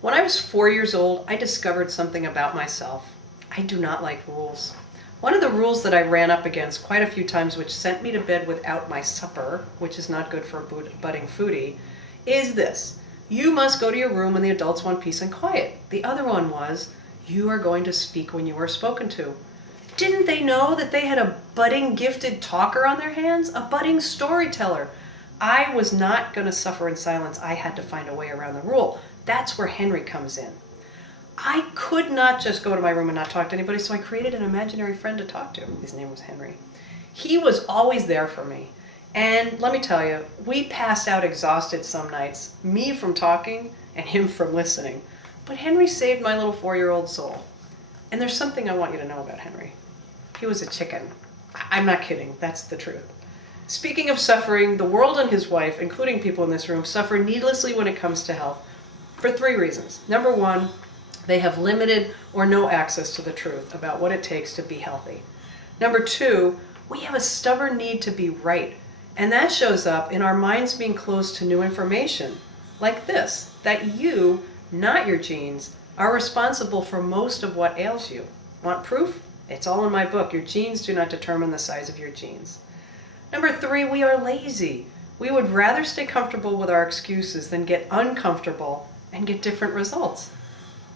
When I was 4 years old, I discovered something about myself. I do not like rules. One of the rules that I ran up against quite a few times, which sent me to bed without my supper, which is not good for a budding foodie, is this. You must go to your room when the adults want peace and quiet. The other one was, you are going to speak when you are spoken to. Didn't they know that they had a budding gifted talker on their hands? A budding storyteller. I was not going to suffer in silence. I had to find a way around the rule. That's where Henry comes in. I could not just go to my room and not talk to anybody, so I created an imaginary friend to talk to. His name was Henry. He was always there for me. And let me tell you, we passed out exhausted some nights, me from talking and him from listening. But Henry saved my little 4-year-old soul. And there's something I want you to know about Henry. He was a chicken. I'm not kidding, that's the truth. Speaking of suffering, the world and his wife, including people in this room, suffer needlessly when it comes to health for 3 reasons. Number one, they have limited or no access to the truth about what it takes to be healthy. Number two, we have a stubborn need to be right. And that shows up in our minds being closed to new information, like this, that you, not your genes, are responsible for most of what ails you. Want proof? It's all in my book. Your genes do not determine the size of your genes. Number three, we are lazy. We would rather stay comfortable with our excuses than get uncomfortable and get different results.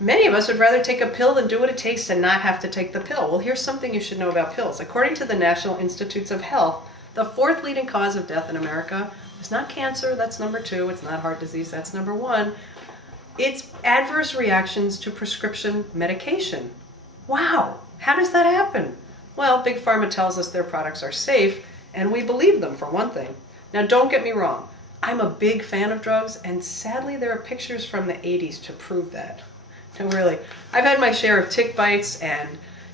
Many of us would rather take a pill than do what it takes to not have to take the pill. Well, here's something you should know about pills. According to the National Institutes of Health, the 4th leading cause of death in America is not cancer, that's number 2. It's not heart disease, that's number 1. It's adverse reactions to prescription medication. Wow, how does that happen? Well, Big Pharma tells us their products are safe, and we believe them, for one thing. Now, don't get me wrong. I'm a big fan of drugs, and sadly, there are pictures from the 80s to prove that. No, really. I've had my share of tick bites and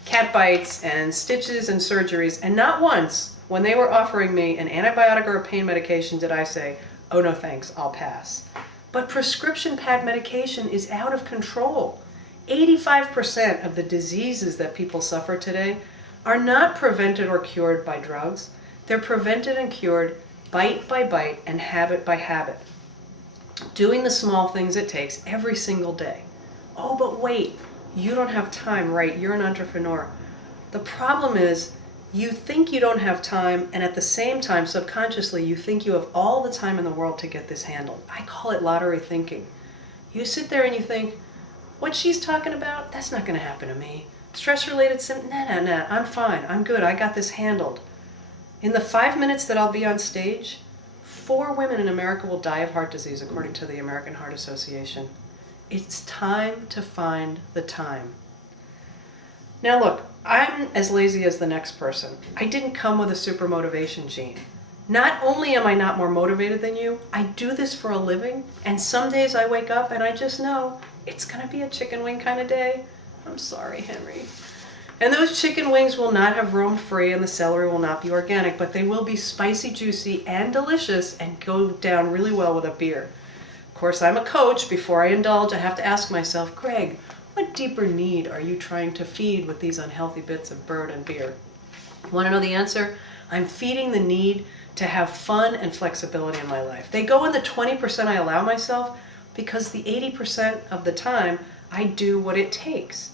cat bites and stitches and surgeries, and not once, when they were offering me an antibiotic or a pain medication, did I say, oh no thanks, I'll pass. But prescription pad medication is out of control. 85% of the diseases that people suffer today are not prevented or cured by drugs. They're prevented and cured bite by bite and habit by habit. Doing the small things it takes every single day. Oh, but wait, you don't have time, right? You're an entrepreneur. The problem is you think you don't have time, and at the same time, subconsciously, you think you have all the time in the world to get this handled. I call it lottery thinking. You sit there and you think, what she's talking about, that's not going to happen to me. Stress-related symptoms, nah, I'm fine, I'm good, I got this handled. In the 5 minutes that I'll be on stage, 4 women in America will die of heart disease, according to the American Heart Association. It's time to find the time. Now look, I'm as lazy as the next person. I didn't come with a super motivation gene. Not only am I not more motivated than you, I do this for a living, and some days I wake up and I just know it's gonna be a chicken wing kind of day. I'm sorry, Henry. And those chicken wings will not have roamed free and the celery will not be organic, but they will be spicy, juicy, and delicious and go down really well with a beer. Of course, I'm a coach. Before I indulge, I have to ask myself, Greg, what deeper need are you trying to feed with these unhealthy bits of bird and beer? Want to know the answer? I'm feeding the need to have fun and flexibility in my life. They go in the 20% I allow myself because the 80% of the time I do what it takes.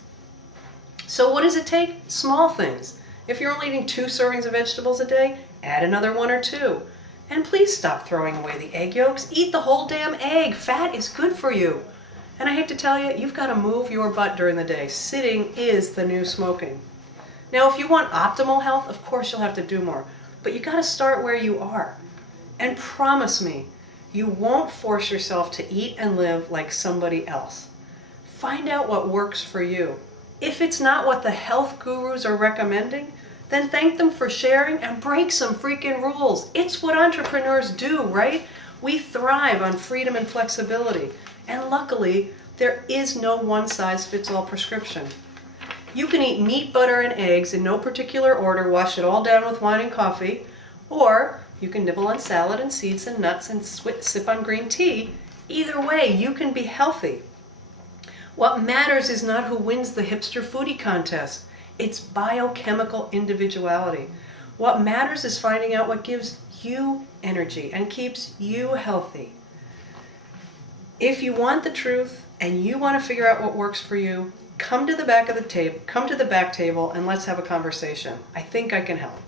So what does it take? Small things. If you're only eating 2 servings of vegetables a day, add another 1 or 2. And please stop throwing away the egg yolks. Eat the whole damn egg. Fat is good for you. And I hate to tell you, you've got to move your butt during the day. Sitting is the new smoking. Now, if you want optimal health, of course you'll have to do more. But you got to start where you are. And promise me, you won't force yourself to eat and live like somebody else. Find out what works for you. If it's not what the health gurus are recommending, then thank them for sharing and break some freaking rules. It's what entrepreneurs do, right? We thrive on freedom and flexibility. And luckily, there is no one-size-fits-all prescription. You can eat meat, butter, and eggs in no particular order, wash it all down with wine and coffee, or you can nibble on salad and seeds and nuts and sip on green tea. Either way, you can be healthy. What matters is not who wins the hipster foodie contest. It's biochemical individuality. What matters is finding out what gives you energy and keeps you healthy. If you want the truth and you want to figure out what works for you, come to the back table and let's have a conversation. I think I can help.